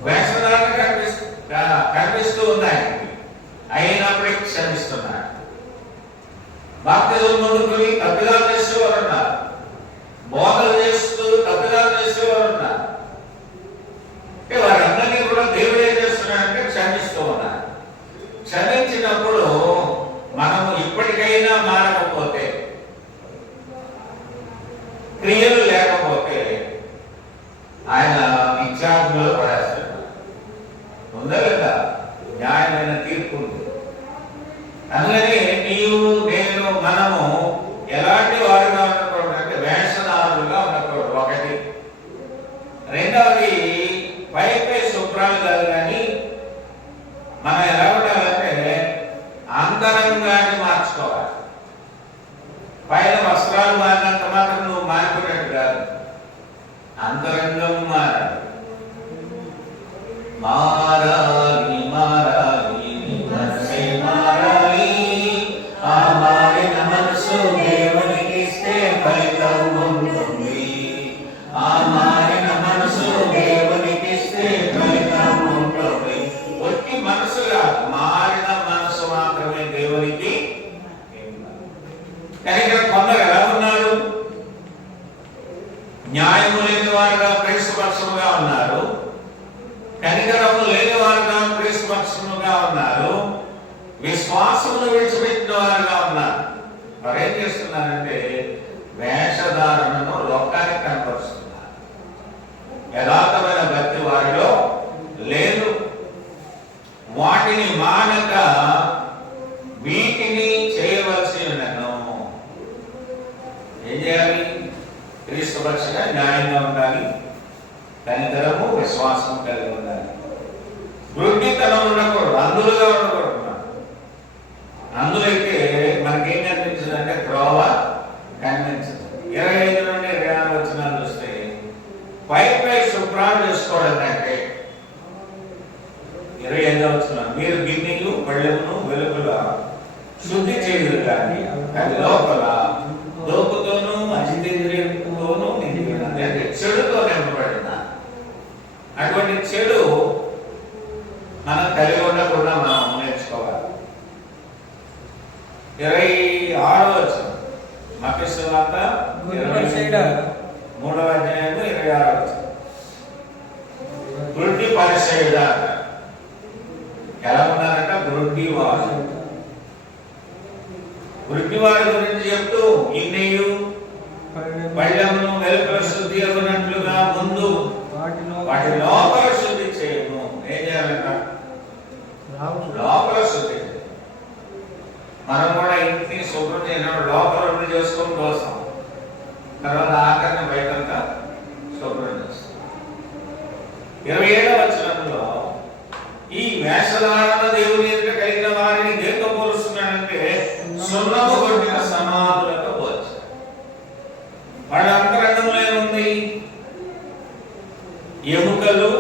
వేషధారణ కనిపిస్తూ ఉన్నాయి, అయినప్పటికీ క్షమిస్తున్నారు. బాప్తిజం ముందుకుని తప్పిదాలు చేసేవారు ఉన్నారు, బోధలు చేస్తూ తప్పిదాలు చేసేవారు ఉన్నారు. వారందరినీ కూడా దేవుడు ఏం చేస్తున్నాడంటే క్షమిస్తూ ఉన్నారు. క్షమించినప్పుడు మనము ఇప్పటికైనా మారకపోతే, క్రియలు లేకపోతే ఆయన విచారణలో పడేస్తాడు. ఉందా లేదా? న్యాయమైన తీర్పు ఉంది. అందుకని నీవు నేను మనము ఎలాంటి వారుగా ఉండకూడదు అంటే వేషధారులుగా ఉండకూడదు. ఒకటి. రెండవది పైపై శుభ్రాలు కాదు, కానీ మనం ఎలా ఉండాలంటే అంతరంగాన్ని మార్చుకోవాలి. పైన వస్త్రాలు మారినంత మాత్రం నువ్వు మారిపోయినట్టు కాదు, అంతరంగం మారాలి. మారాలి మారాలి మనసే మారాలి. ఆ మారిన మనసు దేవునికి ఇస్తే ఫలితం ఉంటుంది. ఆ మారిన మనసు దేవునికి ఇస్తే ఫలితం ఉంటుంది. ఒట్టి మనసుగా మారిన మనసు మాత్రమే దేవునికి. కానీ ఇక్కడ కొందరు ఎలా ఉన్నారు? న్యాయము లేని వారుగా క్రీస్తుపక్షముగా ఉన్నారు, కనికరము లేని వారుగా క్రీస్తుపక్షముగా ఉన్నారు, విశ్వాసమును విడిచిపెట్టిన వారుగా ఉన్నారు. వారు ఏం చేస్తున్నారంటే వేషధారణను లోకానికి కనపరుస్తున్నారు. యథార్థమైన భక్తి వారిలో లేదు. వాటిని మానక వీటిని చేయవలసి ఉన్నను. ఏం చేయాలి? క్రీస్తుపక్షంగా న్యాయంగా ఉండాలి, కనికరము విశ్వాసం కలిగి ఉండాలి. వృద్ధితనం ఉండకూడదు, అందులుగా ఉండకూడదు. అందులైతే మనకేం కనిపించదు అంటే త్రోవ కనిపించదు. 25 నుండి 26 వచనాలు చూస్తే పైపై శుభ్రాలు చేసుకోవడం అంటే 25 వచనం, మీరు గిన్నెలు పళ్ళెమును వెలుగుల శుద్ధి చేయదు కానీ అది లోపల దోపుతోనూ అజితేంద్రియంతోనూ నిండినది, అంటే చెడుతో నింపబడిన. అటువంటి చెడు మనం కలిగి ఉండకుండా మనం నేర్చుకోవాలి. 26వ వచనం మత్తయి సువార్త 3వ అధ్యాయము 26వ వచనం. గుడ్డి పరిసయ్యుడా ఎలా ఉన్నారంట? గుడ్డివాడు. గుడ్డివాడి గురించి చెప్తూ ఇన్నెయు పళ్ళెమును వెలుపల శుద్ధి అవ్వనట్లుగా ముందు వాటి లోపల శుద్ధి చేయము. ఏం చేయాలంట? లోపల శుద్ధి. మనం కూడా ఇంటిని శుభ్రం చేసినప్పుడు లోపల శుద్ధి చేసుకొని వస్తాం, తర్వాత ఆఖరిని బయటంతా శుభ్రం చేస్తాం. 27వ వచనంలో ఈ వేషధారణ దేవుని ఎదుట కలిగిన వారిని దేంతో పోలుస్తున్నాడంటే సున్నము కొట్టిన సమాధులతో పోల్చాడు. వాళ్ళ అంతరంగంలో ఏముంది? ఎముకలు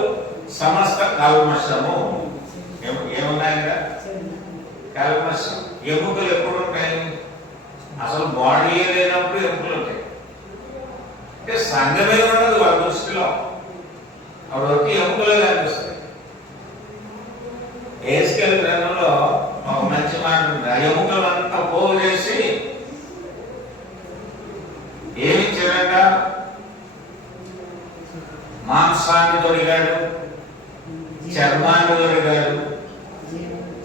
సమస్త కల్మషము. ఏమున్నాయంట? కల్మషం. ఎముకలు ఎప్పుడు ఉంటాయి? అసలు బాడీ లేనప్పుడు ఎముకలు ఉంటాయి. అంటే సంఘమే ఉండదు వాళ్ళ దృష్టిలో. అప్పుడు వచ్చి ఎముకలే కనిపిస్తాయి. ఏస్కేల్ గ్రంథంలో ఒక మంచి మాట ఉంది. ఆ ఎముకలంతా పోగు చేసి ఏమి చేయక మాంసాన్ని తొడిగాడు, చర్మాన్ని తొడిగాడు,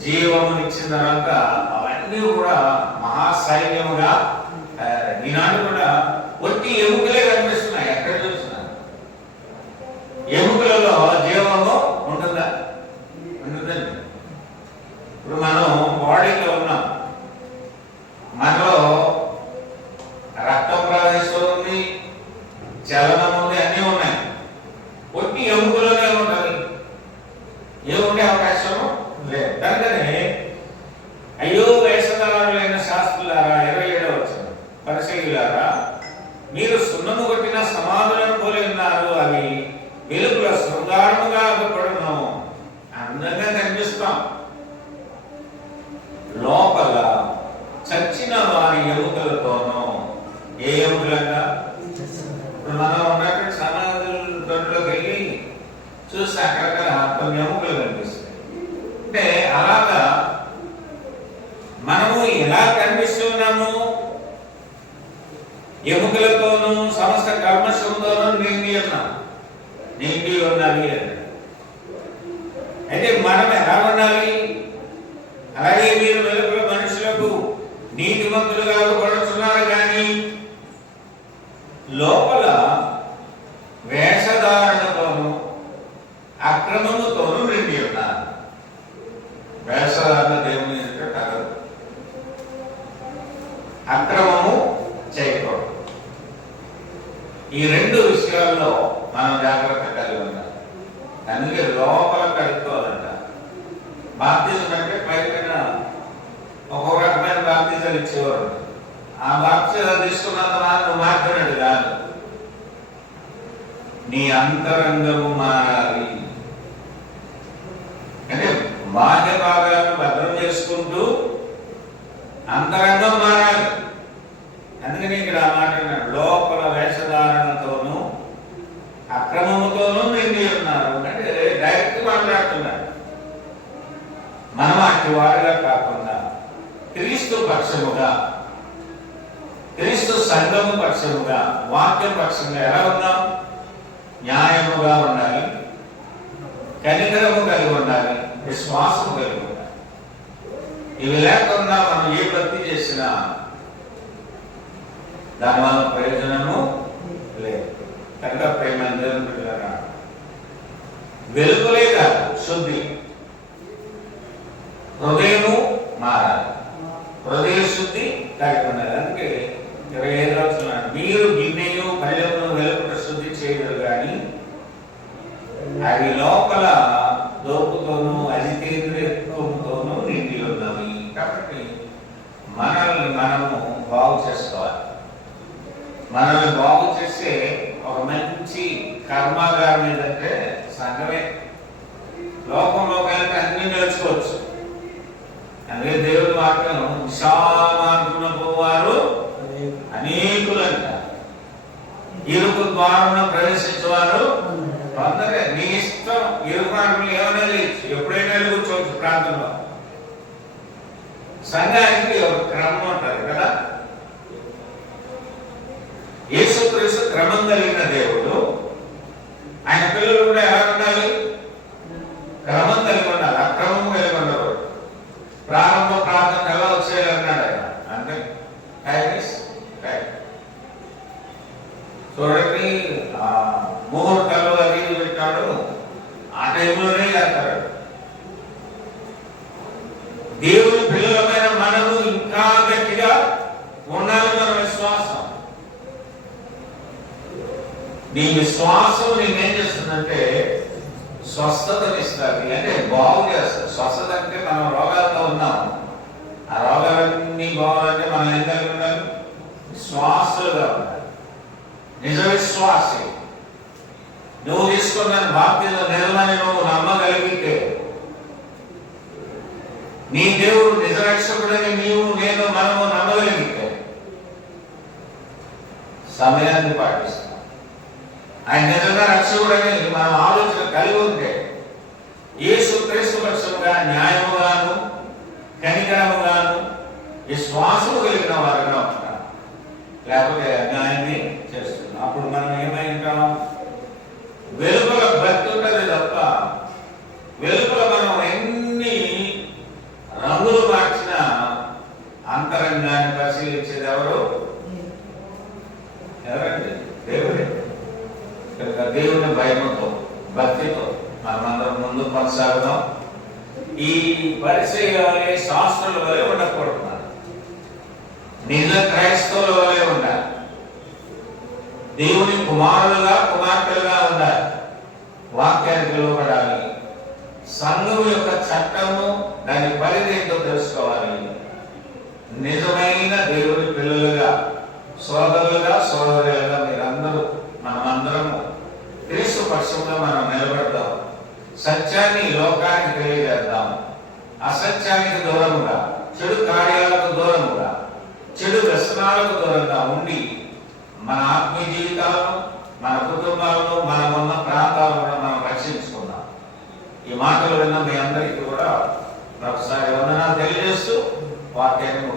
జీవమునిచ్చిన తర్వాత అవన్నీ కూడా మహాసైన్యముగా ఈనాడు కూడా ఒట్టి ఎముకలే కనిపిస్తున్నాయి. ఎక్కడ చూసినా ఎముకలలో జీవము ఉంటుందా? ఉంటుందండి. ఇప్పుడు మనం బాడీలో ఉన్నాం, మనలో రక్తం ప్రవహిస్తుంది, చలనం ఉంది, అన్నీ ఉన్నాయి. ఒట్టి ఎముకలోనే ఉంటుంది, ఏముండే అవకాశం లేదు. కనుకనే అయ్యో వేషధారులైన శాస్త్రులారా, 27వ వచనం, పరిసయ్యులారా, మీరు సున్నము కొట్టిన సమాధులను పోలి ఉన్నారు, అవి వెలుగుల శృంగారముగా అగపడును. అందంగా కనిపిస్తాం, లోపల చచ్చిన వారి ఎముకలతోనూ. ఏ ఎముకలంగా? ఇప్పుడు మనం ఉన్నట్టు సమాధుల దొడ్లోకి వెళ్ళి చూస్తే అక్కడక్కడ కొన్ని ఎముకలు కనిపిస్తాయి. అంటే అలాగా మనము ఎలా కనిపిస్తున్నాము? ఎముకలతోనూ సమస్త కర్మశంతోనూ నిండి ఉన్నాం, నిండి ఉన్నది. అయితే మనం ఎలా ఉండాలి? అలాగే మీరు వెలుగుల మనుషులకు నీతిమంతులుగా పడుతున్నారు, కానీ లోపల వేషధారణతోనూ అక్రమముతోనూ నిండి ఉన్నారు. వేషధారణ దేవుని ఎదుట కలదు, అక్రమము చేయకూడదు. ఈ రెండు విషయాల్లో మనం జాగ్రత్త కలిగి ఉండాలి. అందుకే లోపల కడుక్కోవాలంట. బాప్తిజం అంటే పైన ఒక్కొక్క రకమైన బాప్తిజాలు ఇచ్చేవారు. ఆ బాప్తిజాలు తీసుకున్నంత మాత్రం మాత్రమే కాదు, నీ అంతరంగము మారాలి. అంటే బాహ్య భాగాలను భద్రం చేసుకుంటూ అంతరంగం మారాలి. అందుకని ఇక్కడ మాట్లాడినాడు, లోపల వేషధారణతోనూ అక్రమముతోనూ నిండి ఉన్నారు. అంటే డైరెక్ట్ మాట్లాడుతున్నాడు. మనం అట్టి వారిగా కాకుండా క్రీస్తు పక్షముగా, క్రీస్తు సంఘము పక్షముగా, వాక్యం పక్షంగా ఎలా ఉన్నాం? న్యాయముగా ఉండాలి, కనికరము కలిగి ఉండాలి, విశ్వాసము కలిగి ఉండాలి. ఇవి లేకుండా మనం ఏ భక్తి చేసినా దానివల్ల ప్రయోజనము లేదు. కనుక ప్రేమ దేవుని బిడ్డలారా, వెలుగులే కాదు, శుద్ధి, హృదయము మారాలి, హృదయ శుద్ధి కలిగి ఉండాలి. అందుకే 25వ వచనం, మీరు గిన్నెయు పళ్ళెమును వెలుపల శుద్ధి చేయగలరు, కానీ అవి లోపల దోపుతోనూ అజితేంద్రియత్వముతోనూ నిండి ఉన్నవి. కాబట్టి మనల్ని మనము బాగు చేసుకోవాలి. మనల్ని బాగు చేసే ఒక మంచి కర్మాగారం ఏంటంటే సంఘమే. లోకంలో కలిపి అన్ని నేర్చుకోవచ్చు. అందుకే దేవుడి వాక్యం విశాలమార్గమున పోవారు అనేకులంట, ఇరుకు ద్వారమున ప్రవేశించేవారు కొందరే. నీ ఇష్టం, ఇరుకు మార్గంలో ఏమైనా చేయొచ్చు, ఎప్పుడైనా కూర్చోవచ్చు. ప్రాంతంలో సంఘానికి ఒక క్రమం ఉంటుంది కదా. యేసుక్రీస్తు క్రమం కలిగిన దేవుడు, ఆయన పిల్లలు కూడా ఎలా ఉండాలి? క్రమం కలిగి ఉండాలి, అక్రమం కలిగి ఉండకూడదు. ప్రారంభ ప్రార్థన ఎలా వచ్చేయాలన్నాడు ఆయన. అంటే చూడండి, ముహూర్తాలు అది పెట్టాడు, ఆ టైంలోనే చేస్తాడు. దేవుని పిల్లలమైన మనము ఇంకా గట్టిగా ఉండాలి. మన విశ్వాసం, నీ విశ్వాసం నేనేం చేస్తుందంటే స్వస్థతనిస్తుంది, అంటే బాగు చేస్తుంది. స్వస్థత అంటే మనం రోగాలతో ఉన్నాం, ఆ రోగాలన్నీ బాగాలంటే మనం ఏం కలిగి ఉండాలి? విశ్వాసులుగా ఉండాలి, నిజ విశ్వాసి. నువ్వు తీసుకున్న బాప్తిజం నిజమని నువ్వు నమ్మగలిగితే, నీ దేవుడు నిజ రక్షకుడని నీవు నేను మనము నమ్మగలిగితే సమయాన్ని పాటిస్తాం. ఆయన నిజంగా రక్షకుడని మనం ఆలోచన కలిగి ఉంటే యేసుక్రీస్తు పక్షముగా న్యాయముగాను కనికరముగాను విశ్వాసము కలిగిన వారుగా ఉంటాం. లేకపోతే అన్యాయాన్ని చేస్తున్నాం. అప్పుడు మనం ఏమై ఉంటాం? వెలుపల భక్తి ఉంటుంది తప్ప వెలుపల మనం ఎన్ని రంగులు మార్చిన అంతరంగాన్ని పరిశీలించేది ఎవరండి? దేవుడే. కనుక దేవుని భయంతో భక్తితో మనమందరం ముందు కొనసాగుదాం. ఈ పరిచయాలే శాస్త్రుల వలె ఉండకూడదు. నిజ క్రైస్తవుల వలె ఉండాలి. దేవుని కుమారులుగా కుమార్తెలుగా ఉండాలి. వాక్యానికి లోబడాలి. సంఘం యొక్క చట్టము దాని పరిధి ఏంటో తెలుసుకోవాలి. నిజమైన దేవుని పిల్లలుగా సోదరులుగా సోదరులుగా మీరందరూ మనమందరము క్రీస్తు పక్షంలో మనం నిలబడతాం. సత్యాన్ని లోకానికి తెలియజేద్దాం. అసత్యానికి దూరముగా, చెడు కార్యాలకు దూరముగా, చెడు వ్యసనాలకు దూరంగా ఉండి మన ఆత్మీయ జీవితాలను, మన కుటుంబాలను, మనమున్న ప్రాంతాలను మనం రక్షించుకుందాం. ఈ మాటలు విన్న మీ అందరికీ కూడా ఒకసారి వందనాలు తెలియజేస్తూ వాక్యాన్ని